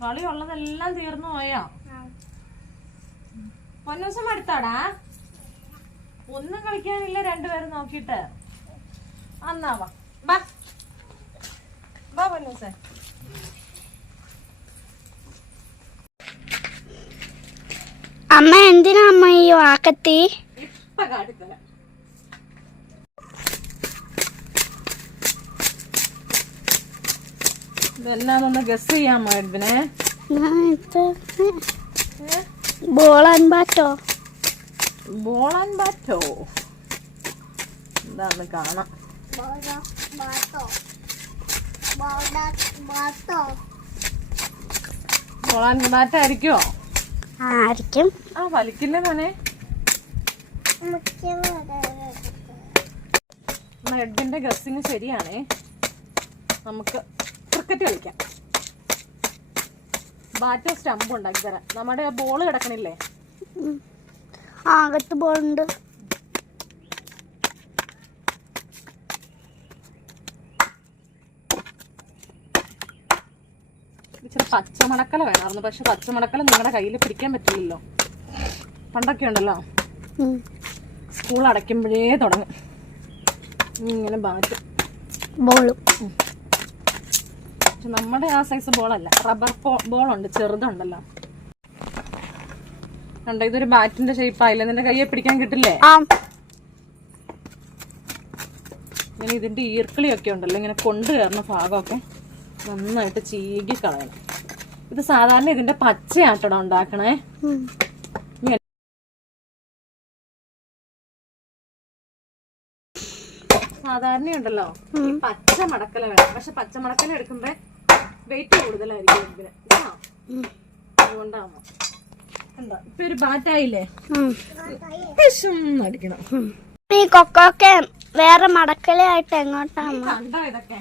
കളി ഉള്ളതെല്ലാം തീർന്നു പോയാ? പൊന്നൂസം അടുത്താടാ ഒന്നും കളിക്കാനില്ല. രണ്ടുപേരും നോക്കിട്ട് അന്നാവാ ബാ ബാ പൊന്നൂസേ. അമ്മ എന്തിനാ അമ്മ ഈ വാക്കത്തി? ഇപ്പൊ കാട്ടിത്തരാം. ഇതെന്നാന്നൊന്ന് ഗസ് ചെയ്യാമോ എഡ്വിനെ? ബോൾ ആൻഡ് ബാറ്റോ? ബോൾ ആൻഡ് ബാറ്റോ എന്താന്ന് കാണാം. ബോൾ ആൻഡ് ബാറ്റ് ആയിരിക്കുമോ? ആയിരിക്കും. ആ വലിക്കില്ലേ മോനെ. എഡ്വിന്റെ ഗസ്സിങ് ശരിയാണേ. നമുക്ക് ക്രിക്കറ്റ് കളിക്കാം. ബാറ്റോ സ്റ്റമ്പ് ഉണ്ടാക്കി തരാം. നമ്മുടെ ബോള് കിടക്കണില്ലേ? അകത്ത് ബോളുണ്ട്. ഇച്ചിരി പച്ചമണക്കല വേണമായിരുന്നു. പക്ഷെ പച്ചമണക്കല നിങ്ങളുടെ കയ്യിൽ പിടിക്കാൻ പറ്റില്ലല്ലോ. പണ്ടൊക്കെ ഉണ്ടല്ലോ സ്കൂൾ അടയ്ക്കുമ്പോഴേ തുടങ്ങും ഇങ്ങനെ ബാറ്റ് ബോളും. പക്ഷെ നമ്മുടെ ആ സൈസ് ബോളല്ല, റബ്ബർ ബോളുണ്ട്, ചെറുതുണ്ടല്ലോ. കണ്ടോ, ഇതൊരു ബാറ്റിന്റെ ഷേപ്പ് ആയില്ലേ? നിന്റെ കയ്യെ പിടിക്കാൻ കിട്ടില്ലേ? ഇങ്ങനെ ഇതിന്റെ ഈർക്കിളിയൊക്കെ ഉണ്ടല്ലോ, ഇങ്ങനെ കൊണ്ടു കയറുന്ന ഭാഗമൊക്കെ നന്നായിട്ട് ചീകി കളയണം. ഇത് സാധാരണ ഇതിന്റെ പച്ചയാട്ടട ഉണ്ടാക്കണേ. സാധാരണ ഉണ്ടല്ലോ ഈ പച്ച മടക്കല വേണം. പക്ഷെ പച്ച മടക്കല എടുക്കുമ്പോ വെയിറ്റ് കൂടുതലായിരിക്കും ഇതിന്. അതുകൊണ്ടാണ്. കണ്ടോ ഇപ്പൊ ഒരു ബാറ്റായില്ലേ? അടിക്കണം. ഈ കൊക്കൊക്കെ വേറെ മടക്കലായിട്ട് എങ്ങോട്ടാണ്? കണ്ടോ ഇതൊക്കെ?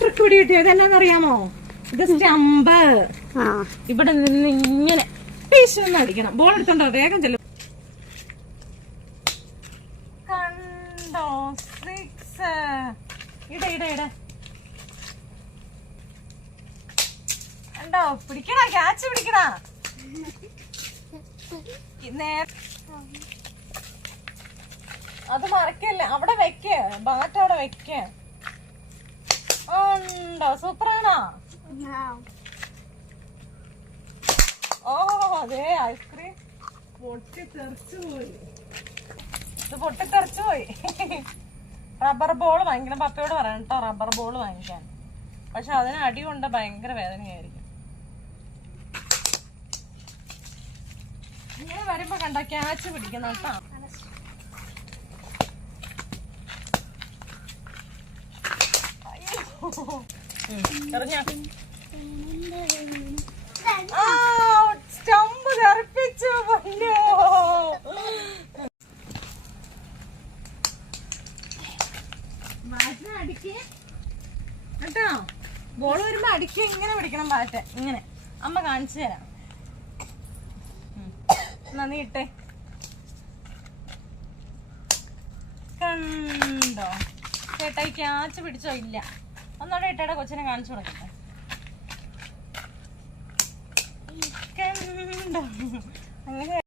ട്രിക്ക് പിടി കിട്ടിയോ? ഇതെന്നാന്നറിയാമോ? ഇത് സ്റ്റമ്പ്. ഇവിടെ നിന്ന് ഇങ്ങനെ അടിക്കണം. ബോൾ എടുത്തോണ്ടോ, വേഗം ചെല്ലും. കണ്ടോ? സിക്സ്. ഇട ഇട ഇട. കണ്ടോ? പിടിക്കണ, ക്യാച്ച് പിടിക്കണ. അത് മറക്കല്ലേ, അവിടെ വെക്ക്. ബാറ്റ് അവിടെ വെക്ക്. ഉണ്ടോ? സൂപ്പറാണോ? ഓ അതെ, ഐസ്ക്രീം പൊട്ടിത്തെറിച്ചു പോയി. ഇത് പൊട്ടിത്തെറിച്ചു പോയി. റബ്ബർ ബോൾ വാങ്ങിക്കണം. പപ്പയോട് പറയണം കേട്ടോ റബ്ബർ ബോൾ വാങ്ങിക്കാൻ. പക്ഷെ അതിന് അടി കൊണ്ട് ഭയങ്കര വേദനയായിരിക്കും. ഇങ്ങനെ വരുമ്പോ കണ്ട ക്യാച്ച് പിടിക്കണം കേട്ടോ. സ്റ്റമ്പ് തെറിപ്പിച്ചു കേട്ടോ. ബോൾ വരുമ്പോ അടിക്ക. ഇങ്ങനെ പിടിക്കണം ബാറ്റ്. ഇങ്ങനെ അമ്മ കാണിച്ചു തരാം. നന്ദി ഇട്ടേ. കണ്ടോ ചേട്ടാ? ഈ ക്യാച്ച് പിടിച്ചോ? ഇല്ല. ഒന്നോടെ ഇട്ടേടെ കൊച്ചിനെ കാണിച്ചു കൊടുക്കട്ടെ. കണ്ടോ? അങ്ങനെ